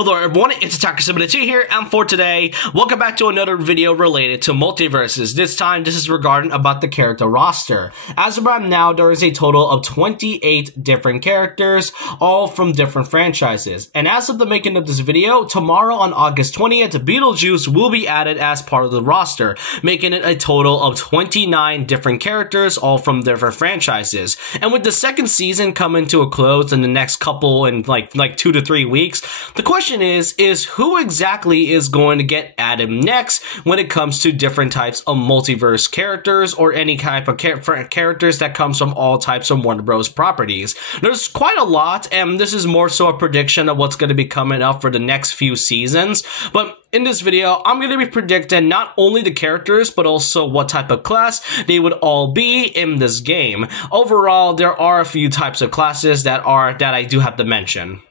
Hello everyone, it's Attacker72 here, and for today, welcome back to another video related to Multiversus. This time, this is regarding about the character roster. As of right now, there is a total of 28 different characters, all from different franchises. And as of the making of this video, tomorrow on August 20th, Beetlejuice will be added as part of the roster, making it a total of 29 different characters, all from different franchises. And with the second season coming to a close in the next couple, in like 2 to 3 weeks, the question is who exactly is going to get added next when it comes to different types of multiverse characters or any type of characters that comes from all types of Warner Bros. Properties. There's quite a lot, and this is more so a prediction of what's going to be coming up for the next few seasons, but in this video, I'm going to be predicting not only the characters, but also what type of class they would all be in this game. Overall, there are a few types of classes that I do have to mention.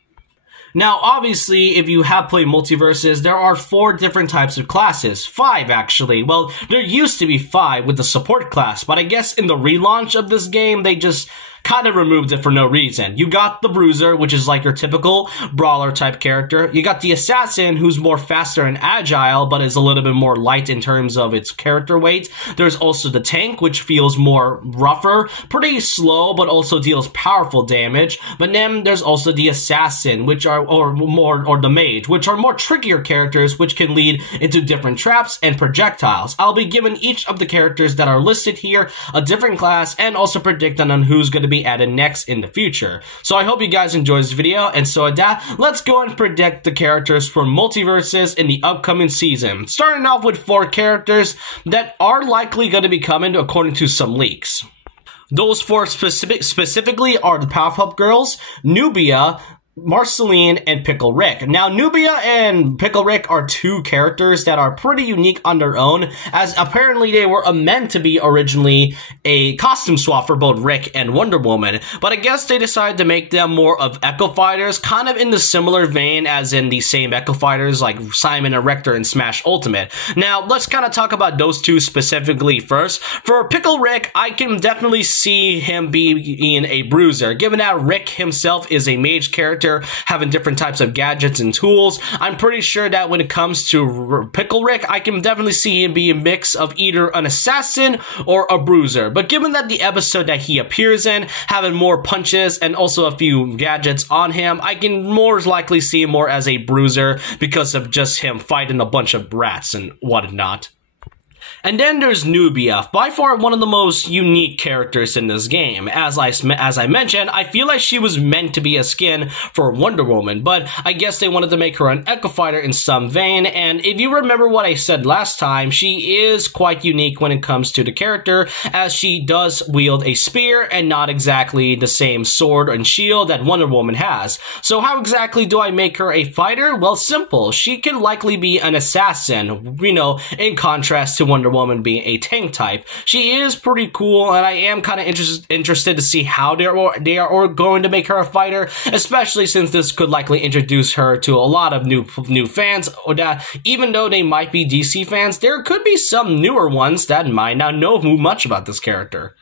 Now, obviously, if you have played Multiversus, there are 4 different types of classes. 5, actually. Well, there used to be 5 with the support class, but I guess in the relaunch of this game, they just kind of removed it for no reason. You got the Bruiser, which is like your typical brawler type character. You got the Assassin, who's more faster and agile, but is a little bit more light in terms of its character weight. There's also the Tank, which feels more rougher, pretty slow, but also deals powerful damage. But then there's also the Assassin, which are, or the Mage, which are more trickier characters, which can lead into different traps and projectiles. I'll be giving each of the characters that are listed here a different class, and also predicting on who's going to be added next in the future. So I hope you guys enjoyed this video, and so with that, let's go and predict the characters for Multiversus in the upcoming season. Starting off with 4 characters that are likely going to be coming according to some leaks. Those 4 specifically are the Powerpuff Girls, Nubia, Marceline, and Pickle Rick. Now, Nubia and Pickle Rick are 2 characters that are pretty unique on their own, as apparently they were meant to be originally a costume swap for both Rick and Wonder Woman, but I guess they decided to make them more of Echo Fighters, kind of in the similar vein as in the same Echo Fighters like Simon and Rector in Smash Ultimate. Now, let's kind of talk about those 2 specifically first. For Pickle Rick, I can definitely see him being a bruiser, given that Rick himself is a mage character, having different types of gadgets and tools. I'm pretty sure that when it comes to Pickle Rick, I can definitely see him be a mix of either an assassin or a bruiser. But given that the episode that he appears in, having more punches and also a few gadgets on him, I can more likely see him more as a bruiser because of just him fighting a bunch of rats and whatnot. And then there's Nubia, by far one of the most unique characters in this game. As I mentioned, I feel like she was meant to be a skin for Wonder Woman, but I guess they wanted to make her an Echo Fighter in some vein, and if you remember what I said last time, she is quite unique when it comes to the character, as she does wield a spear and not exactly the same sword and shield that Wonder Woman has. So how exactly do I make her a fighter? Well, simple. She can likely be an assassin, you know, in contrast to Wonder Woman being a tank type. She is pretty cool, and I am kind of interested to see how they are going to make her a fighter, especially since this could likely introduce her to a lot of new fans, or that even though they might be DC fans, there could be some newer ones that might not know much about this character.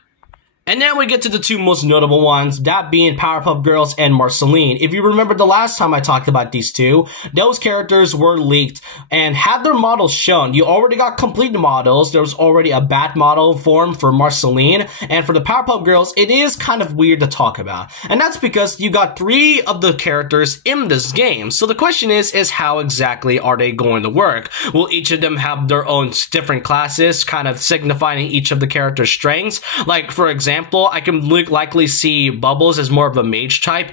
And then we get to the 2 most notable ones, that being Powerpuff Girls and Marceline. If you remember the last time I talked about these 2, those characters were leaked and had their models shown. You already got complete models. There was already a bat model form for Marceline, and for the Powerpuff Girls, it is kind of weird to talk about. And that's because you got 3 of the characters in this game. So the question is how exactly are they going to work? Will each of them have their own different classes, kind of signifying each of the characters' strengths? Like, for example, I can likely see Bubbles as more of a mage type.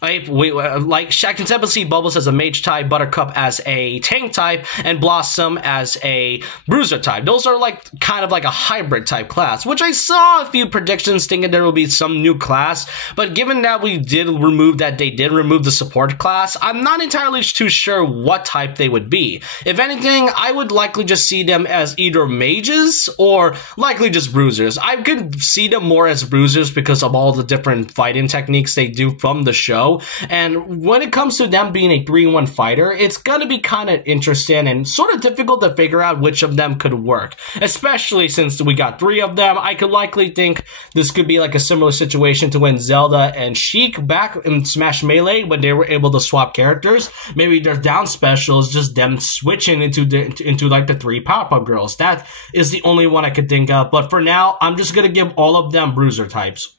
I can definitely see Bubbles as a mage type, Buttercup as a tank type, and Blossom as a bruiser type. Those are like kind of like a hybrid type class, which I saw a few predictions thinking there will be some new class, but given that they did remove the support class, I'm not entirely too sure what type they would be. If anything, I would likely just see them as either mages or likely just bruisers. I could see them more as bruisers because of all the different fighting techniques they do from the show. Go. And when it comes to them being a 3-in-1 fighter, it's gonna be kind of interesting and sort of difficult to figure out which of them could work. Especially since we got 3 of them, I could likely think this could be like a similar situation to when Zelda and Sheik back in Smash Melee, when they were able to swap characters. Maybe their down special is just them switching into like the 3 Powerpuff Girls. That is the only one I could think of. But for now, I'm just gonna give all of them bruiser types.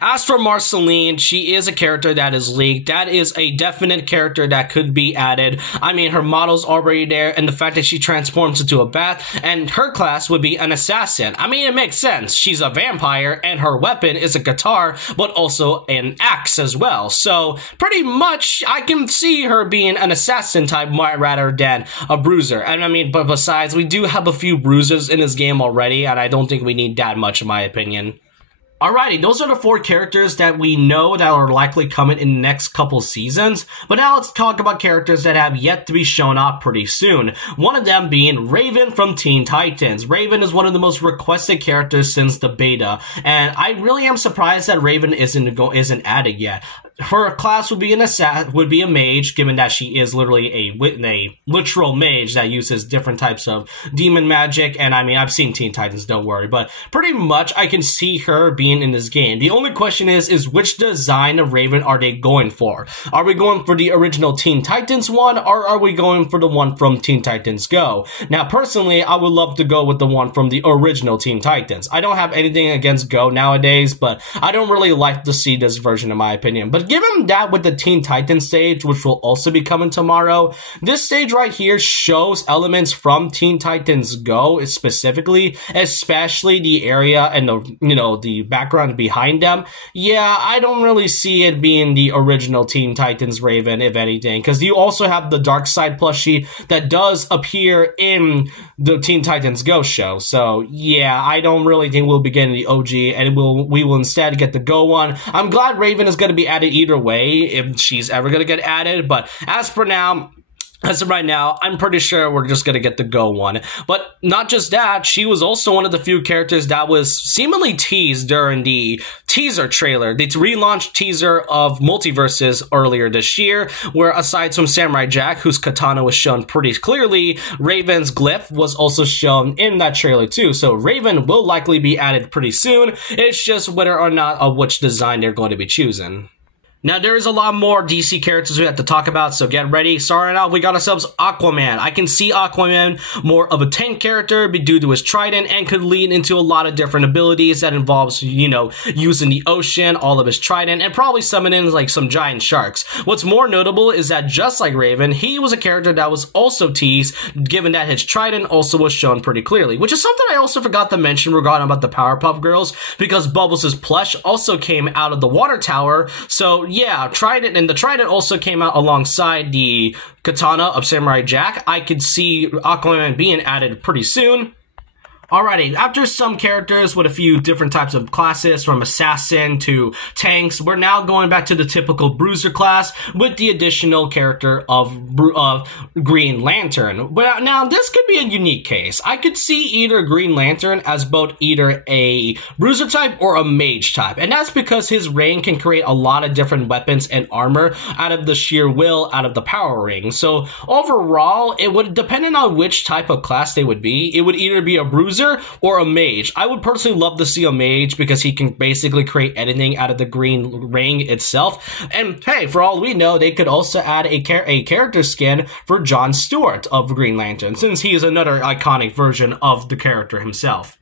As for Marceline, she is a character that is leaked. That is a definite character that could be added. I mean, her model's already there, and the fact that she transforms into a bat, and her class would be an assassin. I mean, it makes sense. She's a vampire, and her weapon is a guitar, but also an axe as well. So, pretty much, I can see her being an assassin type rather than a bruiser. And I mean, but besides, we do have a few bruisers in this game already, and I don't think we need that much, in my opinion. Alrighty, those are the 4 characters that we know that are likely coming in the next couple seasons, but now let's talk about characters that have yet to be shown off pretty soon. One of them being Raven from Teen Titans. Raven is one of the most requested characters since the beta, and I really am surprised that Raven isn't added yet. Her class would be a mage, given that she is literally a literal mage that uses different types of demon magic. And I mean, I've seen Teen Titans, don't worry, but pretty much I can see her being in this game. The only question is which design of Raven are they going for? Are we going for the original Teen Titans one, or are we going for the one from Teen Titans Go? Now, personally, I would love to go with the one from the original Teen Titans. I don't have anything against Go nowadays, but I don't really like to see this version, in my opinion. But given that with the Teen Titans stage, which will also be coming tomorrow, this stage right here shows elements from Teen Titans Go specifically, especially the area and the background behind them. Yeah, I don't really see it being the original Teen Titans Raven, if anything, because you also have the Dark Side plushie that does appear in the Teen Titans Go show. So yeah, I don't really think we'll be getting the OG, and we will instead get the Go one. I'm glad Raven is going to be added either way, if she's ever going to get added, but as of right now, I'm pretty sure we're just going to get the Go one. But not just that, she was also one of the few characters that was seemingly teased during the teaser trailer, the relaunch teaser of Multiversus earlier this year, where aside from Samurai Jack, whose katana was shown pretty clearly, Raven's glyph was also shown in that trailer too. So Raven will likely be added pretty soon. It's just whether or not which design they're going to be choosing. Now, there is a lot more DC characters we have to talk about, so get ready. Starting out, we got ourselves Aquaman. I can see Aquaman more of a tank character due to his trident, and could lead into a lot of different abilities that involves, using the ocean, all of his trident, and probably summoning like some giant sharks. What's more notable is that just like Raven, he was a character that was also teased, given that his trident also was shown pretty clearly, which is something I also forgot to mention regarding about the Powerpuff Girls, because Bubbles' plush also came out of the water tower, so yeah, Trident, and the Trident also came out alongside the katana of Samurai Jack. I could see Aquaman being added pretty soon. Alrighty, after some characters with a few different types of classes, from assassin to tanks, we're now going back to the typical bruiser class with the additional character of Green Lantern. Well, now, this could be a unique case. I could see either Green Lantern as both either a bruiser type or a mage type, and that's because his ring can create a lot of different weapons and armor out of the sheer will, out of the power ring. So overall, it would, depending on which type of class they would be, it would either be a bruiser or a mage. I would personally love to see a mage because he can basically create anything out of the green ring itself. And hey, for all we know, they could also add a character skin for John Stewart of Green Lantern, since he is another iconic version of the character himself.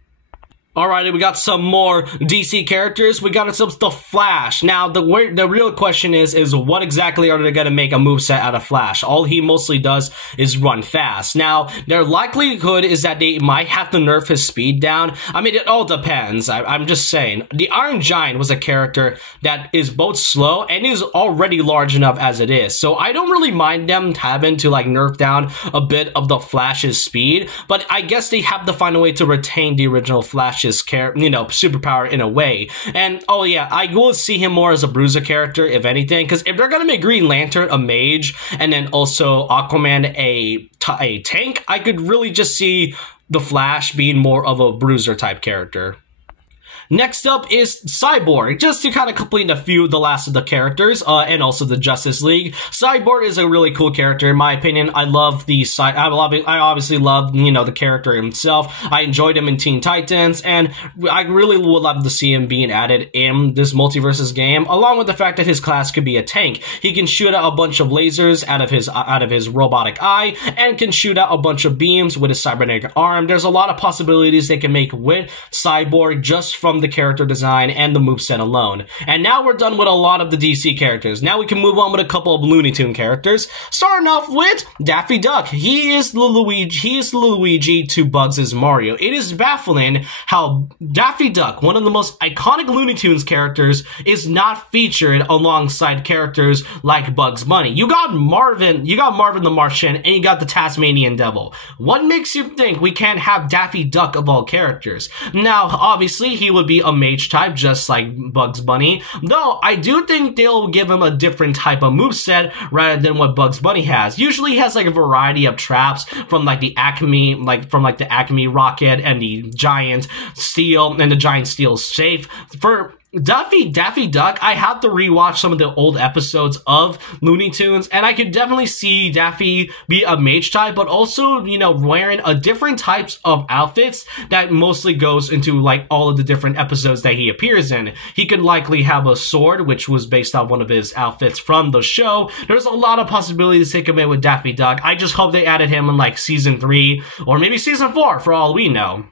Alrighty, we got some more DC characters. We got ourselves the Flash. Now, the real question is what exactly are they going to make a moveset out of Flash? All he mostly does is run fast. Now, their likelihood is that they might have to nerf his speed down. I mean, it all depends. I'm just saying. The Iron Giant was a character that is both slow and is already large enough as it is. So I don't really mind them having to like nerf down a bit of the Flash's speed, but I guess they have to find a way to retain the original Flash superpower in a way. And oh yeah, I will see him more as a bruiser character, if anything, because if they're gonna make Green Lantern a mage and then also Aquaman a tank, I could really just see the Flash being more of a bruiser type character. Next up is Cyborg, just to kind of complete the last of the characters, and also the Justice League. Cyborg is a really cool character, in my opinion. I love I obviously love, the character himself. I enjoyed him in Teen Titans, and I really would love to see him being added in this Multiversus game, along with the fact that his class could be a tank. He can shoot out a bunch of lasers out of his robotic eye, and can shoot out a bunch of beams with his cybernetic arm. There's a lot of possibilities they can make with Cyborg just from the character design and the moveset alone. And now we're done with a lot of the DC characters. Now we can move on with a couple of Looney Tune characters, starting off with Daffy Duck. He is the Luigi to Bugs' Mario. It is baffling how Daffy Duck, one of the most iconic Looney Tunes characters, is not featured alongside characters like Bugs Bunny. You got Marvin the Martian, and you got the Tasmanian Devil. What makes you think we can't have Daffy Duck of all characters? Now, obviously, he would be a mage type, just like Bugs Bunny, though I do think they'll give him a different type of moveset rather than what Bugs Bunny has. Usually he has like a variety of traps from like the Acme rocket and the giant steel safe. For Daffy Duck, I have to rewatch some of the old episodes of Looney Tunes, and I could definitely see Daffy be a mage type, but also, wearing a different types of outfits that mostly goes into, like, all of the different episodes that he appears in. He could likely have a sword, which was based on one of his outfits from the show. There's a lot of possibilities they could make with Daffy Duck. I just hope they added him in, like, Season 3, or maybe Season 4, for all we know.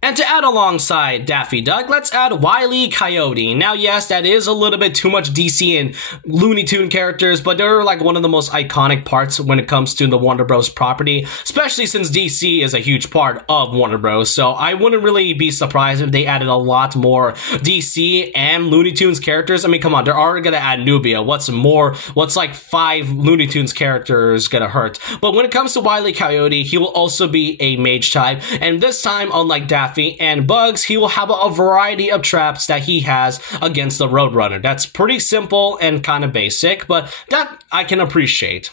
And to add alongside Daffy Duck, let's add Wile E. Coyote. Now, yes, that is a little bit too much DC and Looney Tune characters, but they're like one of the most iconic parts when it comes to the Warner Bros. Property, especially since DC is a huge part of Warner Bros. So I wouldn't really be surprised if they added a lot more DC and Looney Tunes characters. I mean, come on, they're already gonna add Nubia. What's like 5 Looney Tunes characters gonna hurt? But when it comes to Wile E. Coyote, he will also be a mage type, and this time, unlike Daffy and Bugs, he will have a variety of traps that he has against the Roadrunner. That's pretty simple and kind of basic, but that I can appreciate.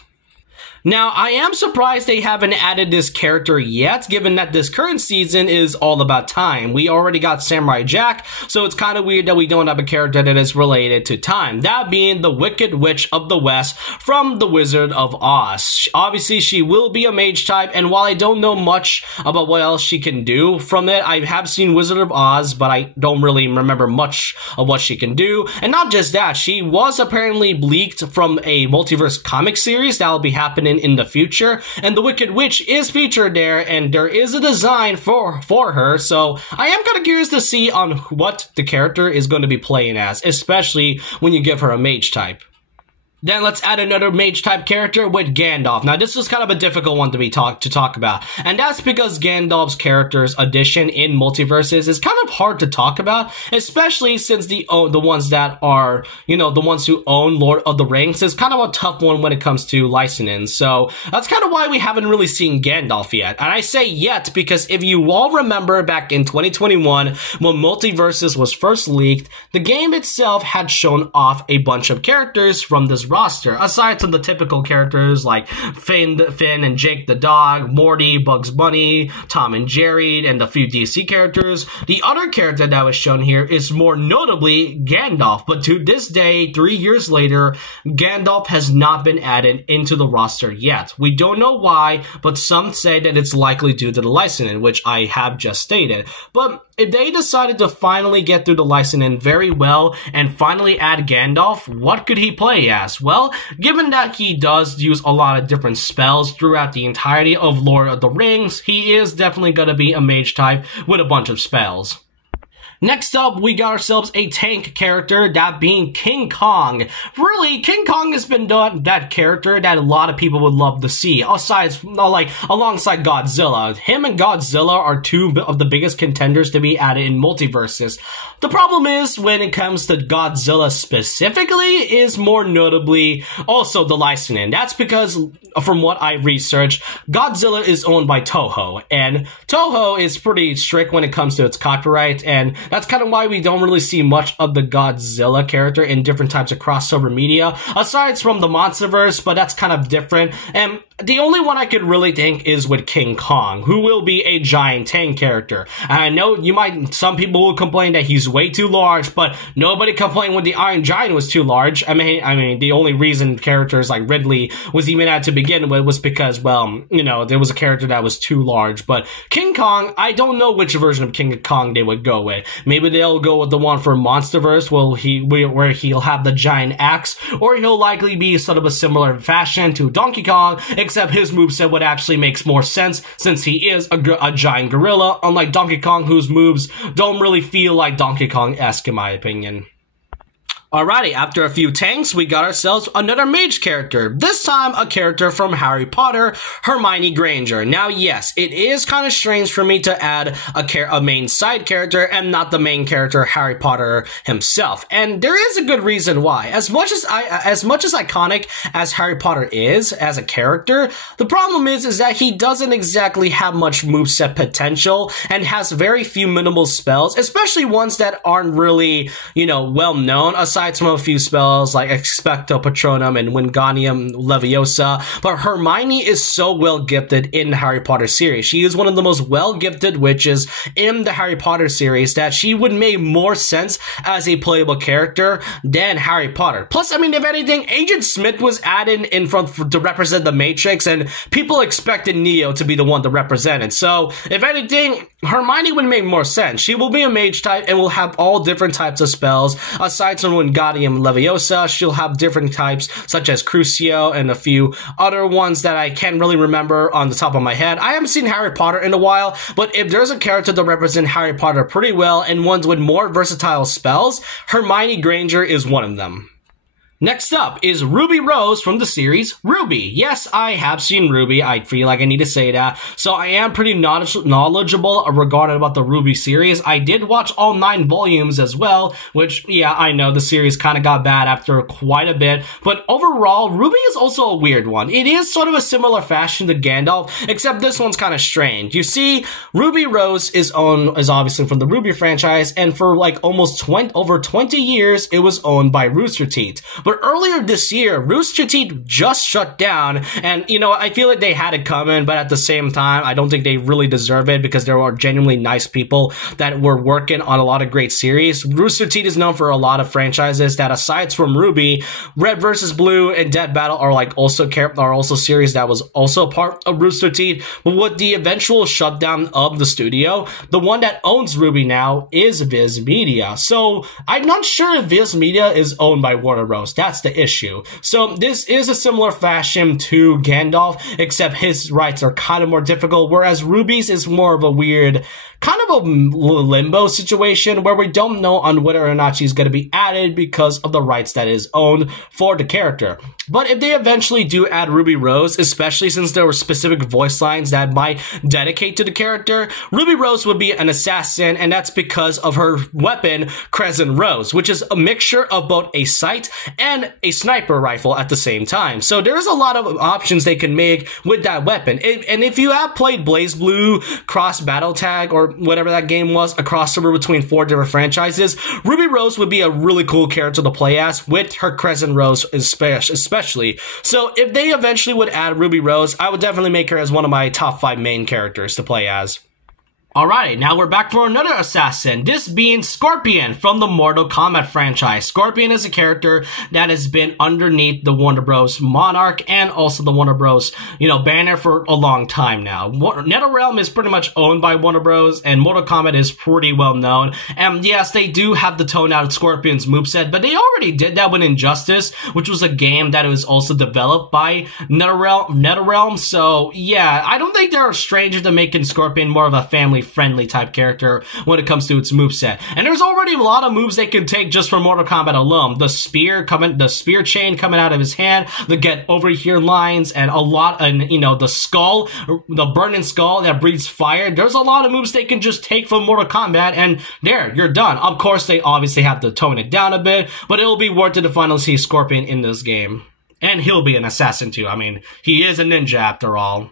Now, I am surprised they haven't added this character yet, given that this current season is all about time. We already got Samurai Jack, so it's kind of weird that we don't have a character that is related to time. That being the Wicked Witch of the West from The Wizard of Oz. Obviously, she will be a mage type, and while I don't know much about what else she can do from it, I have seen Wizard of Oz, but I don't really remember much of what she can do. And not just that, she was apparently leaked from a Multiverse comic series that will be happening in the future, and the Wicked Witch is featured there, and there is a design for her, so I am kind of curious to see on what the character is going to be playing as, especially when you give her a mage type. Then let's add another mage-type character with Gandalf. Now, this is kind of a difficult one to talk about, and that's because Gandalf's character's addition in Multiversus is kind of hard to talk about, especially since the ones that are, the ones who own Lord of the Rings is kind of a tough one when it comes to licensing. So that's kind of why we haven't really seen Gandalf yet. And I say yet because if you all remember back in 2021 when Multiversus was first leaked, the game itself had shown off a bunch of characters from this roster, aside from the typical characters like Finn and Jake the dog, Morty, Bugs Bunny, Tom and Jerry, and a few DC characters. The other character that was shown here is more notably Gandalf, but to this day, 3 years later, Gandalf has not been added into the roster yet. We don't know why, but some say that it's likely due to the licensing, which I have just stated. But if they decided to finally get through the licensing very well and finally add Gandalf, what could he play as? Well, given that he does use a lot of different spells throughout the entirety of Lord of the Rings, he is definitely going to be a mage type with a bunch of spells. Next up, we got ourselves a tank character, that being King Kong. Really, King Kong has been that character that a lot of people would love to see, alongside Godzilla. Him and Godzilla are two of the biggest contenders to be added in Multiversus. The problem is, when it comes to Godzilla specifically, is more notably also the licensing. That's because, from what I researched, Godzilla is owned by Toho, and Toho is pretty strict when it comes to its copyright, and That's kind of why we don't really see much of the Godzilla character in different types of crossover media, aside from the Monsterverse, but that's kind of different. And the only one I could really think is with King Kong, who will be a giant tank character. And I know some people will complain that he's way too large, but nobody complained when the Iron Giant was too large. I mean, the only reason characters like Ridley was even at to begin with was because, well, you know, there was a character that was too large. But King Kong, I don't know which version of King Kong they would go with. Maybe they'll go with the one for Monsterverse, where he'll have the giant axe, or he'll likely be sort of a similar fashion to Donkey Kong, except his moveset would actually make more sense since he is a giant gorilla, unlike Donkey Kong, whose moves don't really feel like Donkey Kong-esque in my opinion. Alrighty, after a few tanks, we got ourselves another mage character. This time, a character from Harry Potter, Hermione Granger. Now, yes, it is kind of strange for me to add a main side character and not the main character, Harry Potter himself. And there is a good reason why. As much as iconic as Harry Potter is as a character, the problem is that he doesn't exactly have much moveset potential and has very few minimal spells, especially ones that aren't really, you know, well known, aside from a few spells like Expecto Patronum and Wingardium Leviosa. But Hermione is so well gifted in the Harry Potter series. She is one of the most well gifted witches in the Harry Potter series that she would make more sense as a playable character than Harry Potter. Plus, I mean, if anything, Agent Smith was added in front to represent the Matrix, and people expected Neo to be the one to represent it. So, if anything, Hermione would make more sense. She will be a mage type and will have all different types of spells. Aside from Wingardium Leviosa, she'll have different types such as Crucio and a few other ones that I can't really remember on the top of my head. I haven't seen Harry Potter in a while, but if there's a character to represent Harry Potter pretty well and ones with more versatile spells, Hermione Granger is one of them. Next up is Ruby Rose from the series RWBY. Yes, I have seen RWBY. I feel like I need to say that. So I am pretty knowledgeable regarding about the RWBY series. I did watch all 9 volumes as well, which, yeah, I know the series kind of got bad after quite a bit. But overall, RWBY is also a weird one. It is sort of a similar fashion to Gandalf, except this one's kind of strange. You see, Ruby Rose is obviously from the RWBY franchise, and for like almost over 20 years, it was owned by Rooster Teeth. But earlier this year, Rooster Teeth just shut down, and, you know, I feel like they had it coming, but at the same time, I don't think they really deserve it because there are genuinely nice people that were working on a lot of great series. Rooster Teeth is known for a lot of franchises that, aside from RWBY, Red vs. Blue and Dead Battle are also series that was also part of Rooster Teeth. But with the eventual shutdown of the studio, the one that owns RWBY now is Viz Media. So I'm not sure if Viz Media is owned by Warner Bros. That's the issue. So this is a similar fashion to Gandalf, except his rights are kind of more difficult, whereas RWBY's is more of a weird, kind of a limbo situation where we don't know on whether or not she's going to be added because of the rights that is owned for the character. But if they eventually do add Ruby Rose, especially since there were specific voice lines that might dedicate to the character, Ruby Rose would be an assassin, and that's because of her weapon, Crescent Rose, which is a mixture of both a sight and a sniper rifle at the same time. So there's a lot of options they can make with that weapon. And if you have played BlazBlue Cross Battle Tag, or whatever that game was, a crossover between 4 different franchises, Ruby Rose would be a really cool character to play as, with her Crescent Rose especially. So if they eventually would add Ruby Rose, I would definitely make her as one of my top 5 main characters to play as. Alright, now we're back for another assassin, this being Scorpion from the Mortal Kombat franchise. Scorpion is a character that has been underneath the Warner Bros. Monarch and also the Warner Bros. Banner for a long time now. NetherRealm is pretty much owned by Warner Bros. And Mortal Kombat is pretty well known. And yes, they do have the toned out Scorpion's moveset, but they already did that with Injustice, which was a game that was also developed by NetherRealm. So yeah, I don't think they're strangers to making Scorpion more of a family-friendly type character when it comes to its moveset. And there's already a lot of moves they can take just from Mortal Kombat alone. The spear chain coming out of his hand, the get over here lines, and the skull, the burning skull that breathes fire. There's a lot of moves they can just take from Mortal Kombat, and there, you're done. Of course, they obviously have to tone it down a bit, but it'll be worth it to finally see Scorpion in this game. And he'll be an assassin too. I mean, he is a ninja after all.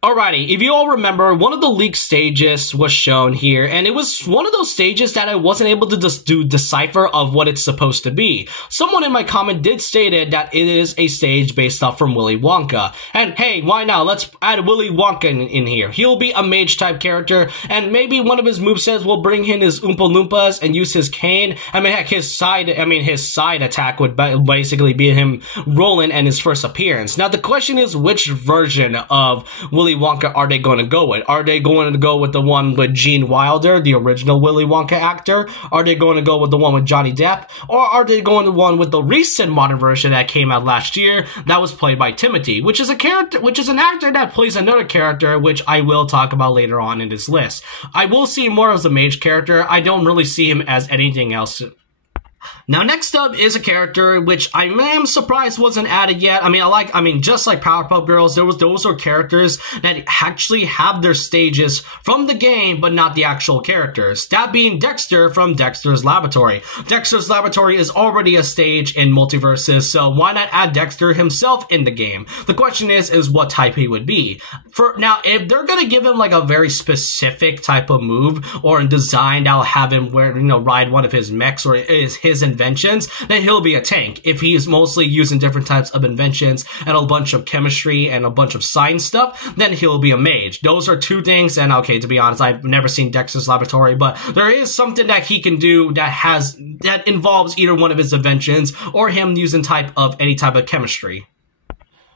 Alrighty, if you all remember, one of the leaked stages was shown here, and it was one of those stages that I wasn't able to decipher of what it's supposed to be. Someone in my comment did stated that it is a stage based off from Willy Wonka. And hey, why not? Let's add Willy Wonka in here. He'll be a mage-type character, and maybe one of his movesets will bring in his Oompa Loompas and use his cane. I mean, heck, his side attack would basically be him rolling and his first appearance. Now, the question is, which version of Willy Wonka are they going to go with? Are they going to go with the one with Gene Wilder, the original Willy Wonka actor? Are they going to go with the one with Johnny Depp? Or are they going to the one with the recent modern version that came out last year that was played by Timothy, which is an actor that plays another character, which I will talk about later on in this list. I will see more as a mage character. I don't really see him as anything else. Now, next up is a character which I am surprised wasn't added yet. I mean, just like Powerpuff Girls, those are characters that actually have their stages from the game, but not the actual characters. That being Dexter from Dexter's Laboratory. Dexter's Laboratory is already a stage in Multiversus, so why not add Dexter himself in the game? The question is what type he would be. Now, if they're gonna give him like a very specific type of move or a design that'll have him ride one of his mechs or his inventions, then he'll be a tank. If he's mostly using different types of inventions and a bunch of chemistry and a bunch of science stuff, then he'll be a mage. Those are two things, and okay, to be honest, I've never seen Dexter's Laboratory, but there is something that he can do that involves either one of his inventions or him using any type of chemistry.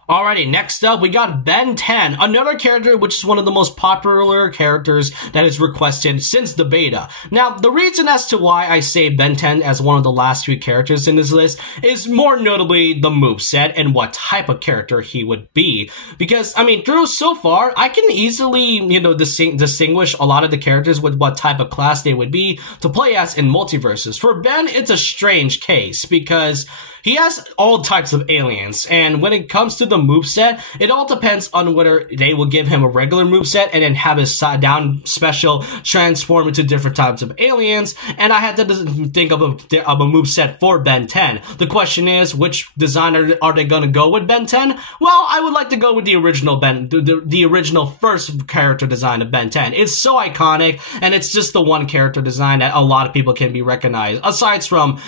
Alrighty, next up, we got Ben 10, another character which is one of the most popular characters that is requested since the beta. Now, the reason as to why I say Ben 10 as one of the last few characters in this list is more notably the moveset and what type of character he would be. Because, I mean, through so far, I can easily, distinguish a lot of the characters with what type of class they would be to play as in Multiversus. For Ben, it's a strange case because he has all types of aliens, and when it comes to the moveset, it all depends on whether they will give him a regular moveset and then have his down special transform into different types of aliens, and I had to think of a moveset for Ben 10. The question is, which designer are they gonna go with Ben 10? Well, I would like to go with the original the original first character design of Ben 10. It's so iconic, and it's just the one character design that a lot of people can be recognized, aside from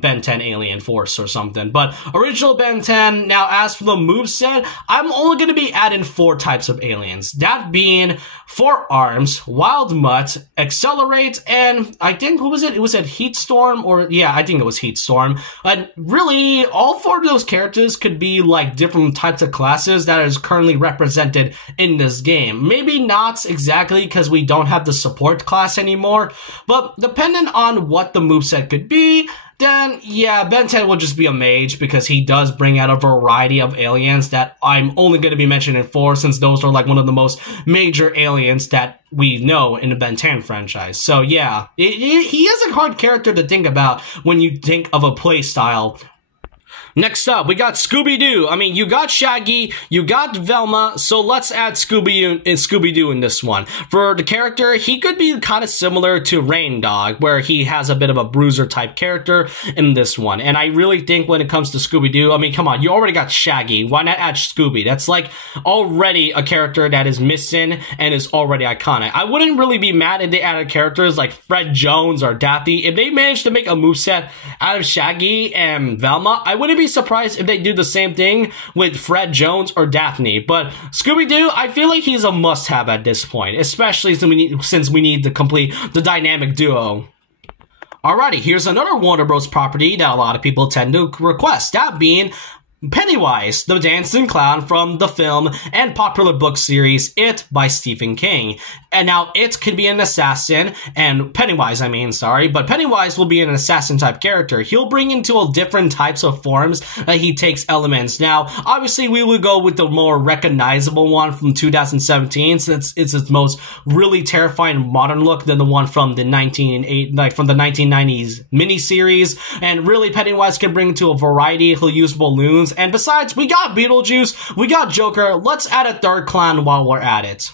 Ben 10 Alien Force or something. But original Ben 10, now as for the moveset, I'm only going to be adding 4 types of aliens. That being 4 arms, Wild Mutt, Accelerate, and I think, who was it? It was at Heat Storm, or yeah, I think it was Heat Storm. And really, all 4 of those characters could be like different types of classes that is currently represented in this game. Maybe not exactly because we don't have the support class anymore, but depending on what the moveset could be, then, yeah, Ben 10 will just be a mage because he does bring out a variety of aliens that I'm only going to be mentioning 4 since those are like one of the most major aliens that we know in the Ben 10 franchise. So, yeah, he is a hard character to think about when you think of a playstyle. Next up, we got Scooby-Doo. I mean, you got Shaggy, you got Velma, so let's add Scooby-Doo in this one. For the character, he could be kind of similar to Rain Dog, where he has a bit of a bruiser-type character in this one. And I really think when it comes to Scooby-Doo, I mean, come on, you already got Shaggy. Why not add Scooby? That's like already a character that is missing and is already iconic. I wouldn't really be mad if they added characters like Fred Jones or Daphne. If they managed to make a moveset out of Shaggy and Velma, I wouldn't be surprised if they do the same thing with Fred Jones or Daphne. But Scooby-Doo, I feel like he's a must-have at this point, especially since we need to complete the dynamic duo. Alrighty, here's another Warner Bros. Property that a lot of people tend to request, that being Pennywise, the dancing clown from the film and popular book series It by Stephen King. And now It could be an assassin, and Pennywise, but Pennywise will be an assassin-type character. He'll bring into different types of forms that he takes elements. Now, obviously, we will go with the more recognizable one from 2017, since it's its most really terrifying modern look than the one from the 1990s miniseries. And really, Pennywise can bring into a variety. He'll use balloons. And besides, we got Beetlejuice, we got Joker. Let's add a third clown while we're at it.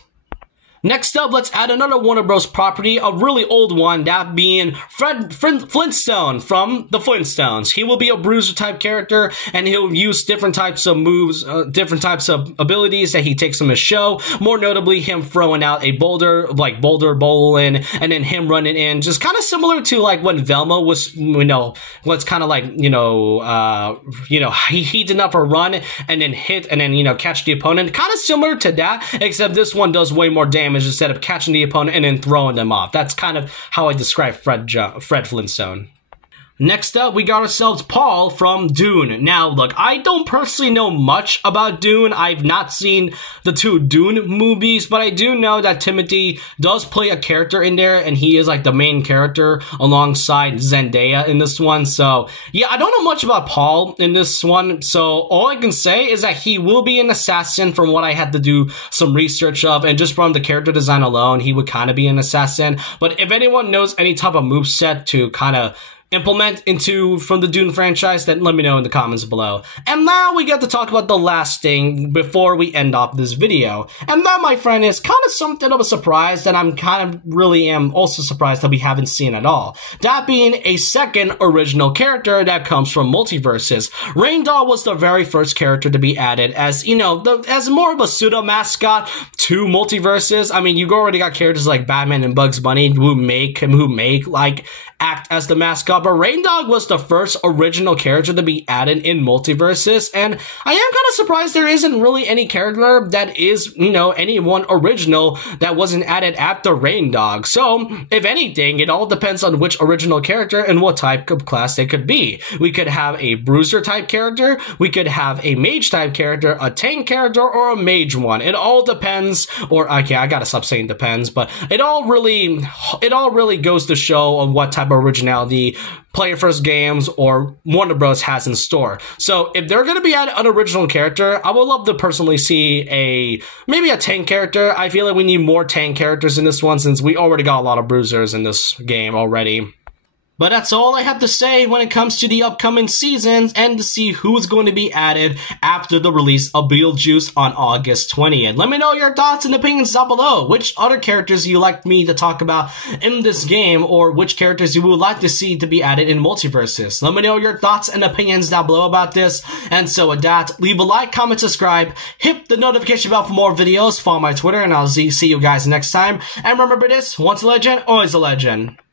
Next up, let's add another Warner Bros. Property, a really old one, that being Fred Flintstone from the Flintstones. He will be a bruiser type character, and he'll use different types of moves, different types of abilities that he takes from his show. More notably, him throwing out a boulder, like boulder bowling, and then him running in, just kind of similar to like when Velma was, what's kind of like, he did enough a run and then hit and then, catch the opponent. Kind of similar to that, except this one does way more damage instead of catching the opponent and then throwing them off. That's kind of how I describe Fred Flintstone. Next up, we got ourselves Paul from Dune. Now, look, I don't personally know much about Dune. I've not seen the 2 Dune movies, but I do know that Timothy does play a character in there, and he is like the main character alongside Zendaya in this one. So, yeah, I don't know much about Paul in this one, so all I can say is that he will be an assassin from what I had to do some research of, and just from the character design alone, he would kind of be an assassin. But if anyone knows any type of moveset to kind of implement from the Dune franchise, then let me know in the comments below. And now we get to talk about the last thing before we end off this video. And that, my friend, is kind of something of a surprise that I'm kind of really am also surprised that we haven't seen at all. That being a second original character that comes from Multiversus. Rain Dog was the very first character to be added as, as more of a pseudo mascot to Multiversus. I mean, you already got characters like Batman and Bugs Bunny who act as the mascot, but Rain Dog was the first original character to be added in Multiversus, and I am kind of surprised there isn't really any character that is, anyone original that wasn't added after Rain Dog. So, if anything, it all depends on which original character and what type of class they could be. We could have a bruiser type character, we could have a mage type character, a tank character, or a mage one. It all depends, or okay, I gotta stop saying depends, but it all really goes to show on what type of originality Player First Games or Warner Bros. Has in store. So if they're going to be an original character, I would love to personally see maybe a tank character. I feel like we need more tank characters in this one since we already got a lot of bruisers in this game already. But that's all I have to say when it comes to the upcoming seasons and to see who's going to be added after the release of Beetlejuice on August 20th. Let me know your thoughts and opinions down below. Which other characters you like me to talk about in this game, or which characters you would like to see to be added in Multiversus. Let me know your thoughts and opinions down below about this. And so with that, leave a like, comment, subscribe, hit the notification bell for more videos, follow my Twitter, and I'll see you guys next time. And remember this, once a legend, always a legend.